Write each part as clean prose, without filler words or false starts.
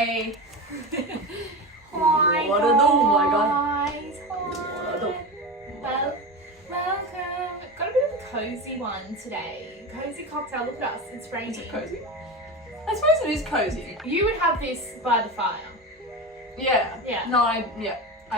Hey. Hi, What a do, my God. guys. What a do. Welcome. Got a bit of a cozy one today. Cozy cocktail. Look at us. It's raining. Is it cozy? I suppose it is cozy. You would have this by the fire. Yeah. Yeah. No, I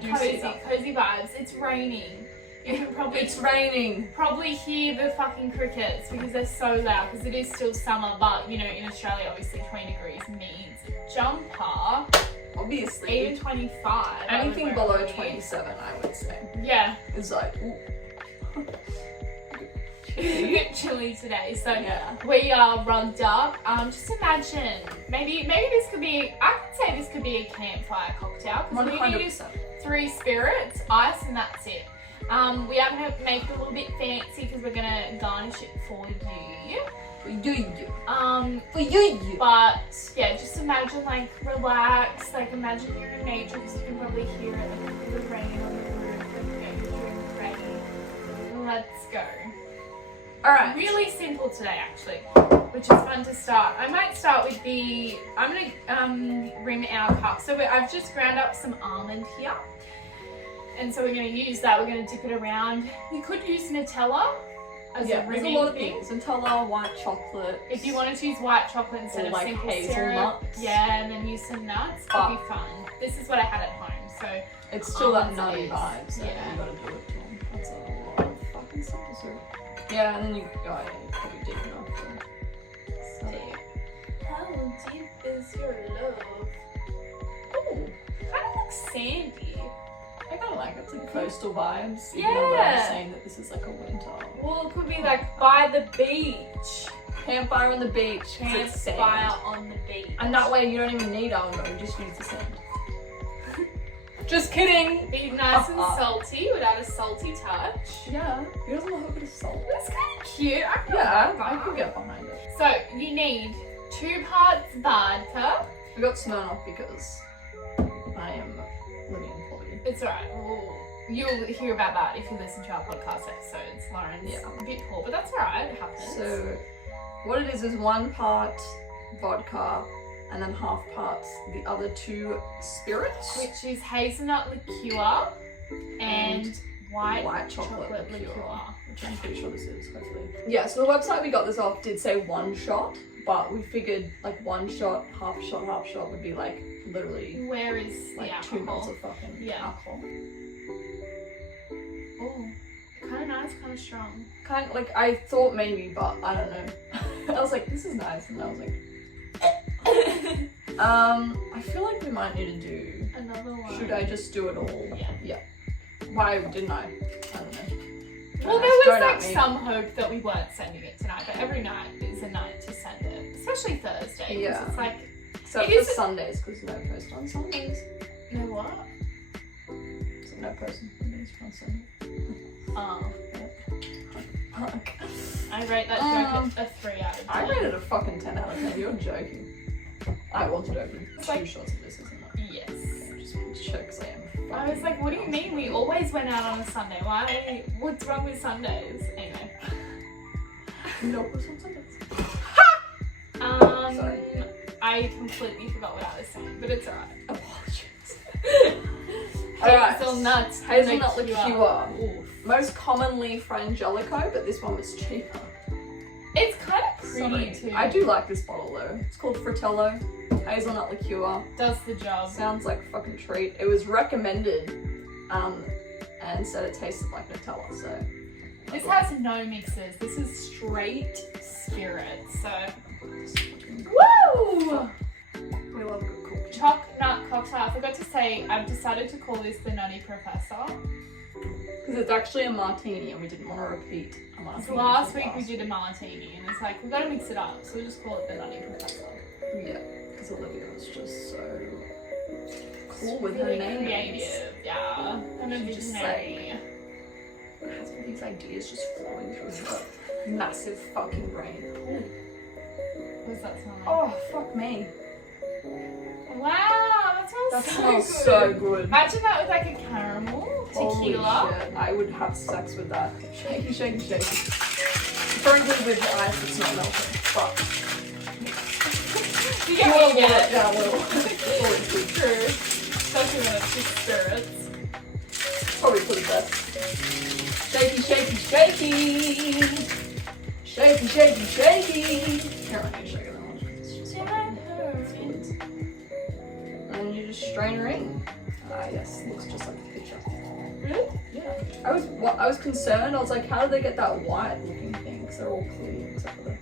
do see Cozy, that. cozy vibes. It's raining. You can It's raining. probably hear the fucking crickets because they're so loud because it is still summer, but you know, in Australia obviously 20 degrees means jumper. Obviously. Even 25. Anything below only. 27, I would say. Yeah. Is like, ooh. It's a bit chilly today, so Yeah. we are rugged up. Just imagine, maybe this could be, I could say this could be a campfire cocktail because we need 100%. 3 spirits, ice, and that's it. We are going to make it a little bit fancy because we're going to garnish it for you. For you. But yeah, just imagine like relax, like imagine you're in nature because you can probably hear it, like the rain on the roof, like you know, you're doing great. Let's go. Alright. Really simple today actually, which is fun to start. I might start with I'm going to rim our cup. So I've just ground up some almond here. And so we're going to use that, we're going to dip it around. You could use Nutella as a There's a rimming lot of thing. things. Nutella, white chocolate. If you wanted to use white chocolate instead Or of like simple hazelnut. syrup, yeah, and then use some nuts, But- it'd be fun. This is what I had at home, so It's still that almonds nutty is- vibe, so yeah. you gotta do it to them. That's a lot of fucking simple syrup. Yeah, and then you probably deep enough to deep. How deep is your love? Ooh, Kind of like sandy. I kinda like it. It's like coastal vibes. Even though Yeah. I'm saying that this is like a winter. Well, it could be like by the beach. Campfire on the beach. 'cause it's sand. Campfire on the beach. And that way you don't even need almond, you just use the sand. Just kidding! Be nice and salty without a salty touch. Yeah, he doesn't love a bit of salt. That's kind of cute. I can Yeah, like I that. could get behind it. So you need 2 parts vodka. We got Smirnoff because I am living in poverty. It's alright. You'll hear about that if you listen to our podcast episodes. Lauren's Yeah. a bit poor, but that's alright. It happens. So, what it is 1 part vodka and then half parts the other 2 spirits. Which is hazelnut liqueur and white chocolate liqueur. liqueur. Which I'm pretty sure this is, hopefully. Yeah, so the website we got this off did say 1 shot, but we figured like 1 shot, half shot would be like literally Where is like the 2 mils alcohol? of fucking Yeah. alcohol. Oh, kind of nice, kind of strong. Kind of like, I thought maybe, but I don't know. I was like, this is nice, and I was like, I feel like we might need to do. Another one. Should I just do it all? Yeah. Yeah. Why didn't I? I don't know. Well, there was like some hope that we weren't sending it tonight, but every night is a night to send it, especially Thursday. 'Cause Yeah. It's like, Except it for is- Sundays, because no post on Sundays. you know what? So no post on Sundays on Sunday. Oh, Fuck. I rate that joke a 3 out of 10. I rated a fucking 10 out of 10. You're joking. I wanted to open It's 2 like- shots of this, isn't it? Yes. Okay, just want to check because I am. I was like, what do you mean? We always went out on a Sunday. Why? What's wrong with Sundays? Anyway. No post on Sundays. Sorry. I completely forgot what I was saying, but it's alright. Apologies. Alright. Hazelnut liqueur. Most commonly Frangelico, but this one was cheaper. It's kind of pretty Sorry. too. I do like this bottle though. It's called Fratello. Hazelnut liqueur. Does the job. Sounds like a fucking treat. It was recommended and said it tasted like Nutella, so. This has no mixes. This is straight spirit. So, woo! We love a good cookie. Choc nut cocktail. I forgot to say, I've decided to call this the Nutty Professor. Because it's actually a martini and we didn't want to repeat a martini. So last week we did a martini, and it's like we've got to mix it up, so we just call it the Nutty Professor. Yeah, because Olivia was just so cool with her Really name. creative, yeah. And a She just, visionary. Has all these ideas just flowing through her massive fucking brain. What does that smell like? Oh, fuck me. Wow, that smells That so smells good. so good. Imagine that with like a caramel Holy tequila. shit, I would have sex with that. Shaky, shaky, shaky. Preferably with ice that's not melting, but You a get little me, bit, yeah. yeah, a little. true. Especially when it's just spirits. Probably for the best. Shaky, shaky, shaky. Shaky, shaky, shaky. Here, I'm gonna show you that one. It's just and then you just strain her in. Ah, yes, looks just like the picture. Really? Yeah. I was concerned. I was like, how did they get that white looking thing? Because they're all clean except for the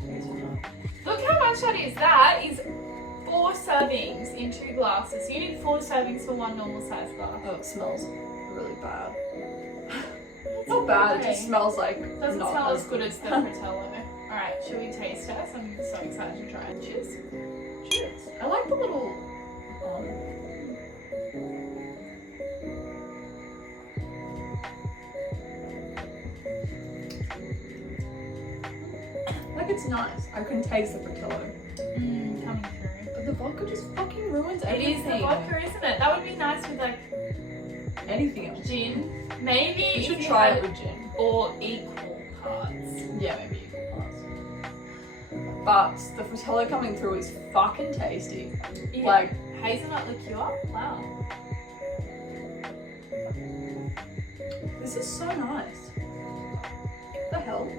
hazelnut. Look how much that is. That is 4 servings in 2 glasses. You need 4 servings for 1 normal size glass. Oh, it smells really bad. Not bad, it just smells like Doesn't not smell as good as the Fratello. Alright, should we taste test? I'm so excited to try it. Cheers. Cheers. I like the little like it's nice. I can taste the Fratello. Coming through. But the vodka just fucking ruins It everything. is the vodka, isn't it? That would be nice with like Anything else. gin. Maybe You should if try had it with gin. or equal parts. Yeah, maybe equal parts. But the Fratello coming through is fucking tasty. Yeah. Like, Hazelnut liqueur. Wow. this is so nice. What the hell?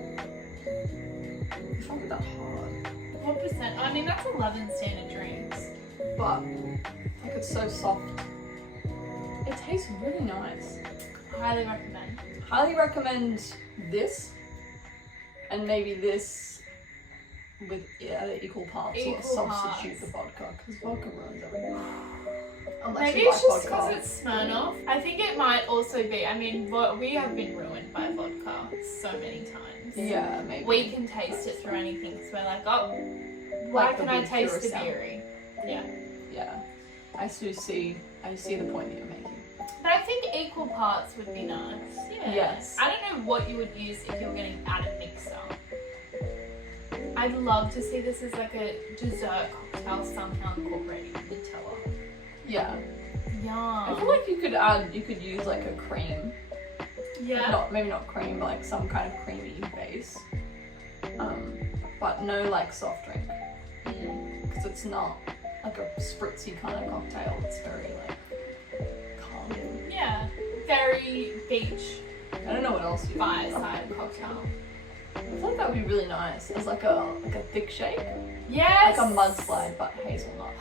It's not that hard. What percent? I mean, that's 11 standard drinks. But, like, it's so soft. It tastes really nice. Highly recommend. Highly recommend this. And maybe this with the equal parts or Equal substitute parts. the vodka. Because vodka ruins everything. Unless Maybe you it's like just because vodka. it's Smirnoff. I think it might also be, I mean, we have been ruined by vodka so many times. Yeah, maybe. We can taste it through anything because we're like, oh, why Like the can I good taste the Curacao. beery? Yeah. Yeah. I do see the point that you're making. But I think equal parts would be nice. Yeah. Yes. I don't know what you would use if you're getting at a mixer. I'd love to see this as like a dessert cocktail somehow incorporating Nutella. Yeah. Yum. I feel like you could use like a cream. Yeah. Maybe not cream, but like some kind of creamy base. But no like soft drink. Because it's not like a spritzy kind of cocktail. It's very like calming. Yeah. Very beach I don't know what else you fireside cocktail. I feel like that would be really nice as like a thick shake. Yes. Like a mudslide but hazelnut.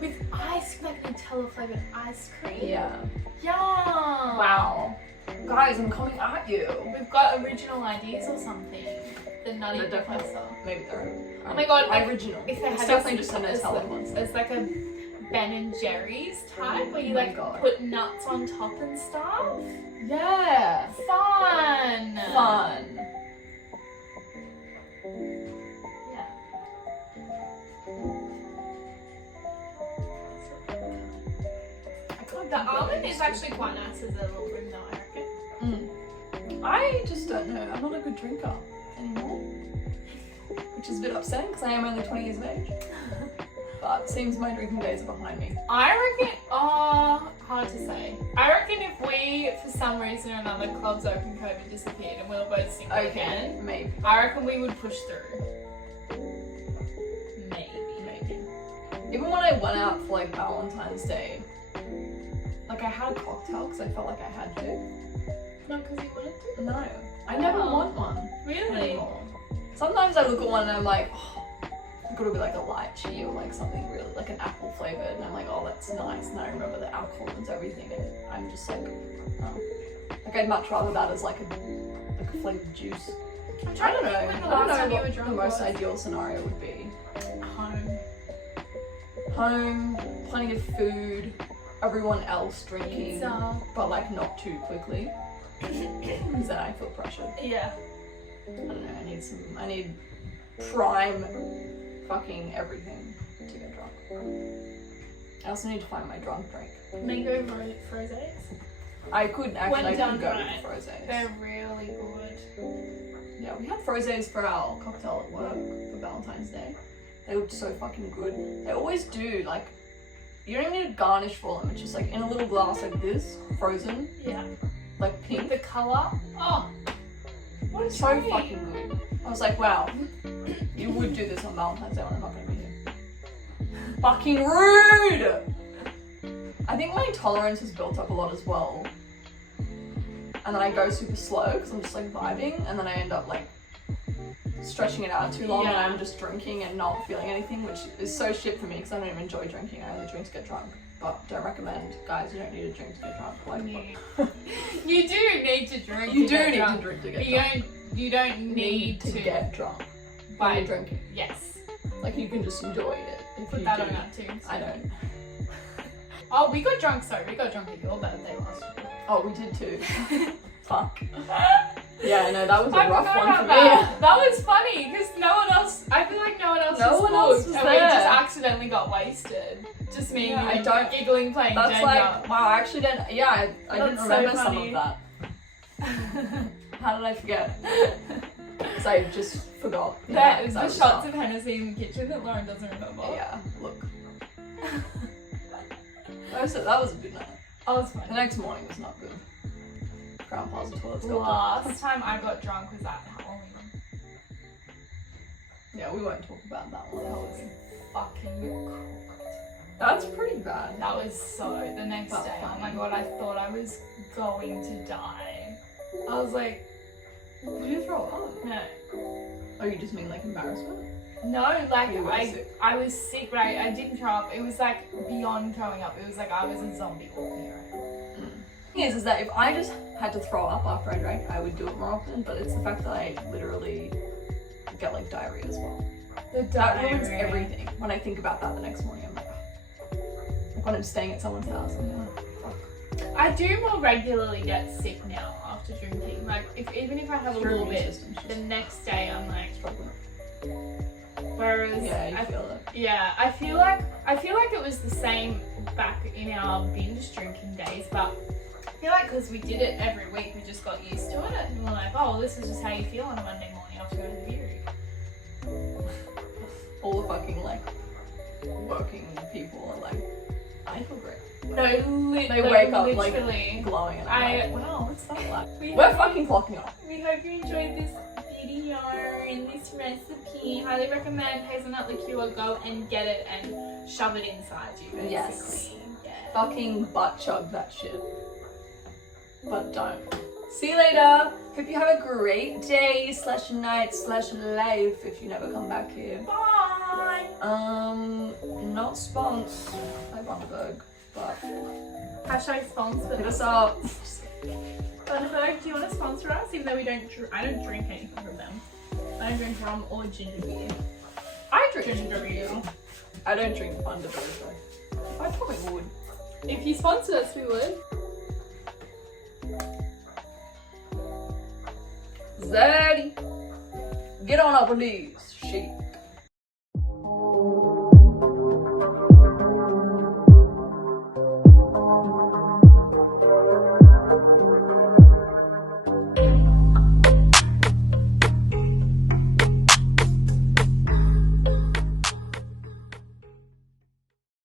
With ice, like Nutella flavored ice cream. Yeah. Yum. Wow. Guys, I'm coming at you. We've got original ideas or something. The Nutty They're definitely- professor. Maybe they're Oh my god, like, original. if they It's had definitely this just a as Nutella like- one. It's like a Ben and Jerry's type where you Oh my like God. put nuts on top and stuff. Yeah. Fun. Fun. Yeah. I can't The think of almond it. is actually quite nice as a little rim though, I reckon. I just don't know. I'm not a good drinker anymore. Which is a bit upsetting because I am only 20 years of age. But it seems my drinking days are behind me. I reckon, hard to say. I reckon if we, for some reason or another, clubs open, COVID disappeared and we were both single again, Maybe. I reckon we would push through. Maybe. Even when I went out for like Valentine's Day, like I had a cocktail because I felt like I had to. Not because you wanted to? No, I never Oh. want one Really? anymore. Sometimes I look at one and I'm like, oh, it's gotta be like a lychee or like something really, like an apple flavored, and I'm like, oh, that's nice. And I remember the alcohol and everything, and I'm just like, oh. Like I'd much rather that as like a flavored juice. I'm I trying don't to know. think when the I last don't time know you were what drunk the most was. ideal scenario would be. Home. Home, plenty of food, everyone else drinking, Pizza. but like not too quickly, because then I feel pressured. Yeah. I don't know. I need prime fucking everything to get drunk. I also need to find my drunk drink. Mango frosés. I could When actually done go right, with frosés. they're really good. Yeah, we had frosés for our cocktail at work for Valentine's Day. They looked so fucking good. They always do, like, you don't even need a garnish for them. It's just like in a little glass like this, frozen, Yeah. like With pink. the colour. Oh. What a It's so treat. fucking good. I was like, wow, you would do this on Valentine's Day when I'm not gonna be here. fucking rude! I think my tolerance has built up a lot as well. And then I go super slow because I'm just like vibing, and then I end up like stretching it out too long and I'm just drinking and not feeling anything, which is so shit for me because I don't even enjoy drinking. I only drink to get drunk. But don't recommend, guys, you don't need to drink to get drunk. Like, you do need to drink you to do get need drunk. to drink to get drunk. You don't need to get drunk by by drinking. Yes. Like, you can just enjoy it. If Put you that do. on that too. I don't. Oh, we got drunk, sorry. We got drunk at your birthday last year. Oh, we did too. Fuck. Yeah, no, that was a I rough forgot one for about me. that was funny because no one else, I feel like no one else was was and there. we just accidentally got wasted. Just me and you I don't- giggling, playing That's Jenga. like, wow, I actually didn't, yeah, I didn't That's so remember some funny. of that. How did I forget? Because I just forgot. That is I the was shots drunk. of Hennessy in the kitchen that Lauren doesn't remember. Yeah, look. that was a good night. Oh, it's The funny. next morning was not good. Grandpa's toilet's got Last time I got drunk was at Halloween. Yeah, we won't talk about that one. That was, Fucking cooked. that's pretty bad. That was so, the next That's day, oh funny. my god, I thought I was going to die. I was like, Did you throw up? no. Oh, you just mean like embarrassment? No, like You were sick. I was sick, but I didn't throw up. It was like beyond throwing up. It was like I was a zombie walking around. The thing is that if I just had to throw up after I drank, I would do it more often, but it's the fact that I literally get like diarrhea as well. The That ruins diarrhea. everything. When I think about that the next morning, I'm like, oh. Like when I'm staying at someone's house, I'm like, oh, fuck. I do more regularly get sick now after drinking. Like even if I have a Your little immune bit, system's the just next day I'm like. struggling. Whereas Yeah, you feel it. yeah, I feel like it was the same back in our binge drinking days, but I feel like because we did it every week, we just got used to it, and we're like, oh, well, this is just how you feel on a Monday morning after going to the beer. All the fucking like working people are like, I feel great. No, They wake up like literally. glowing and I'm like, wow, what's that like? We're fucking clocking off. We hope you enjoyed this video and this recipe. Highly recommend hazelnut liqueur. Go and get it and shove it inside you, basically. Yes. Yeah. Fucking butt chug that shit. But don't. See you later. Hope you have a great day / night / life if you never come back here. Bye. Not spons by Bundaberg, but Hashtag sponsor. hit us up. Bundaberg, do you want to sponsor us? Even though we don't, I don't drink anything from them. I don't drink rum or ginger beer. I drink Ginger beer. I don't drink Bundaberg though. I probably would. If you sponsored us, we would. Zaddy, get on up on these sheep.